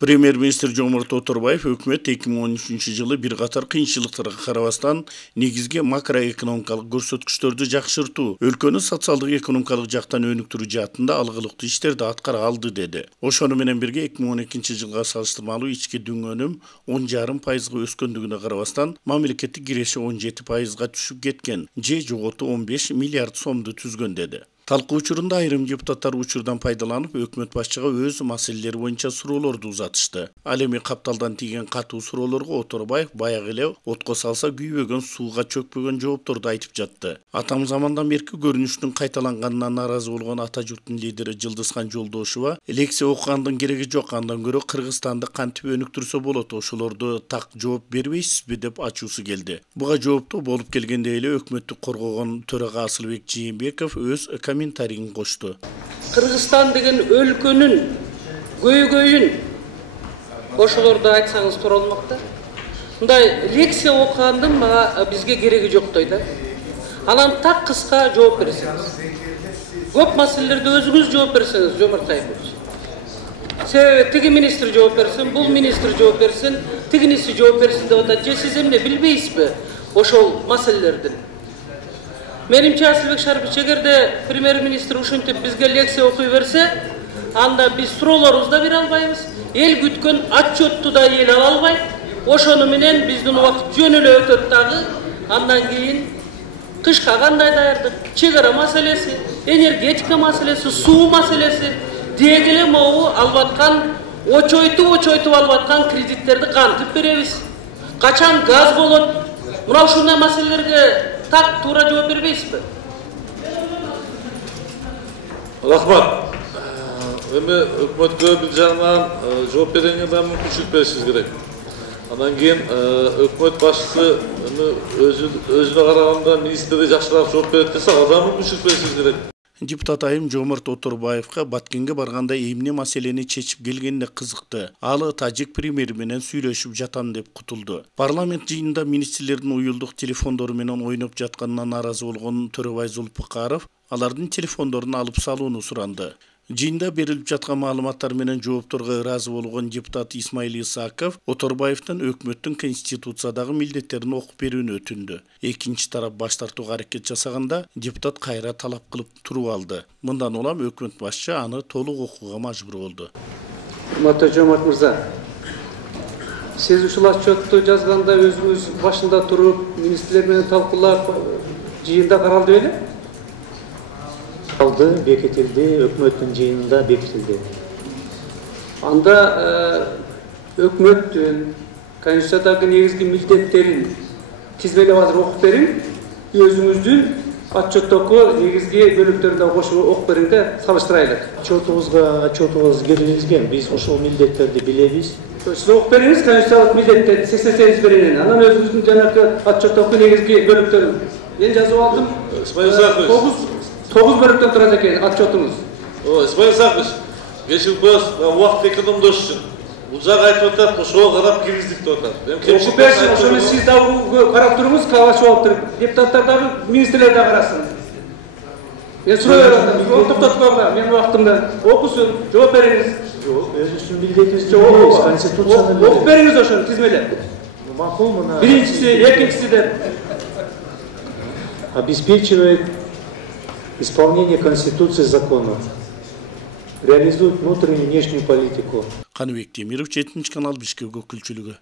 Премьер-министр Жомарт Оторбаев өкмөт 2013-жылы бир катар кыйынчылыктарга карабастан негизги макроэкономикалык көрсөткүчтөрдү жакшыртуу, өлкөнү социалдык экономикалык жактан өнүктүрүү жаатында алгылыктуу иштерди аткара алды деди. Ошону менен бирге 2012-жылга салыштырмалуу ички дүң өнүм 10,5% өскөндүгүнө карабастан мамлекеттик киреше 17%га түшүп кеткен, же жоготу 15 миллиард сомду түзгөн деди. Талкуу учурунда айрым депутаттар учурдан пайдаланып, өкмөт башчыга өз маселелери боюнча суроолорду узатышты. Ал эми капталдан тийген катуу суроолорго Оторбаев баягы эле отко салса күйбөгөн, сууга чөкпөгөн жоопторду айтып жатты. Атам замандан берки көрүнүштүн кайталанганына нааразы болгон ата журттун лидери Жылдызхан Жолдошова лекция окугандын кереги жок, андан көрө Кыргызстанды кантип өнүктүрсө болот, ошолорду так жооп бербейсизби деп ачуусу келди. Буга жоопту болуп келгенде эле өкмөттү коргогон төрага Асылбек Жээнбеков өз комментарийин кошту. Кыргызстан деген өлкөнүн көйгөйүн ошолорду айтсаңыз туура болмок да. Мындай лекция окугандын бизге кереги жок да. Анан так кыска жооп берсеңиз. Көп маселелерде өзүңүз жооп берсеңиз, Жомарт Айымович. Себеби тиги министр жооп берсин, бул министр жооп берсин, тигиниси жооп берсин деп атат. Же сиз эмне билбейсизби ошол маселелердин? Менимче Асылбек Шарипович, эгерде премьер-министр ушинтип бизге лекция окуй берсе, анда биз суроолорубузду да бере албайбыз, эл күткөн отчетту да эл ала албайт. Ошону менен биздин убакыт жөн эле өтөт дагы. Андан кийин кышка кандай даярдык, чек ара маселеси, энергетика маселеси, суу маселеси, деги эле могу алып аткан очойтуп алып аткан кредиттерди кантип беребиз? Качан газ болот? Мына ушундай маселелерге так туура жооп бербейсизби? Рахмат. Эми өкмөткө бир жагынан жооп бергенге да мүмкүнчүлүк беришиңиз керек. Андан кийин өкмөт башчысы өзүнө караганда министрди жакшыраак жооп берет десе, ага да мүмкүнчүлүк беришиңиз керек. Депутат айым Жомарт Оторбаевка Баткенге барганда эмне маселени чечип келгенине кызыкты. Ал тажик премьери менен сүйлөшүп жатам деп кутулду. Парламент жыйынында министрлердин уюлдук телефондору менен ойноп жатканына нааразы болгон Төрөбай Зулпукаров алардын телефондорун алып салууну суранды. Жыйында берилип жаткан маалыматтар менен жоопторго ыраазы болгон депутат Исмаил Исаков Оторбаевдин өкмөттүн конституциядагы милдеттерин окуп берүүнү өтүндү. Экинчи тарап баш тартууга аракет жасаганда депутат кайра талап кылып туруп алды. Мындан улам өкмөт башчы аны толук окууга мажбур болду. Урматтуу Жомарт мырза, сиз ушул отчетту жазганда өзүңүз башында туруп, министрлер менен талкуулап, жыйында каралды беле? Aldı, bekitildi, hükümetin cihinde bekitildi. Anda hükümetin konstitusiyadagi negizgi mildetlerin tizmeli hazır okup verin, özünüzdün отчеттоку негизги бөлүктөрүндө кошуп окуп бериңде салыштырайлык. Отчетуңуз келиңизге, биз ошол милдеттерди билебиз. Сиз окуп бериңиз конституциялык милдеттерди 88 беренин, анан өзүңүздүн жанагы отчеттоку негизги бөлүктөрүн. Мен жазып алдым. 9 бөлүктөн турат экен отчетуңуз. Исмаил Исакович, кечирипсиз, убакыт экономдош үчүн. Бул жак айтып атат, ошого карап киргиздик деп атат. Окуп берсин, ошону сиз да карап туруңуз, кабачы болуп туруп, депутаттар дагы, министрлер да карасын. Мен суроо берип атам, токтотуп койгула, менин убактымда окусун, жооп бериңиз. Жок, өзүбүздүн милдетибизди окуйбуз, конституцияны окуп бериңиз ошону тизмелеп. Макул мына. Биринчиси, экинчиси деп. Обеспечивает исполнение Конституции и законов, реализует внутреннюю и внешнюю политику. Каныбек Темиров, 7 канал, Бишкек өкүлчүлүгү.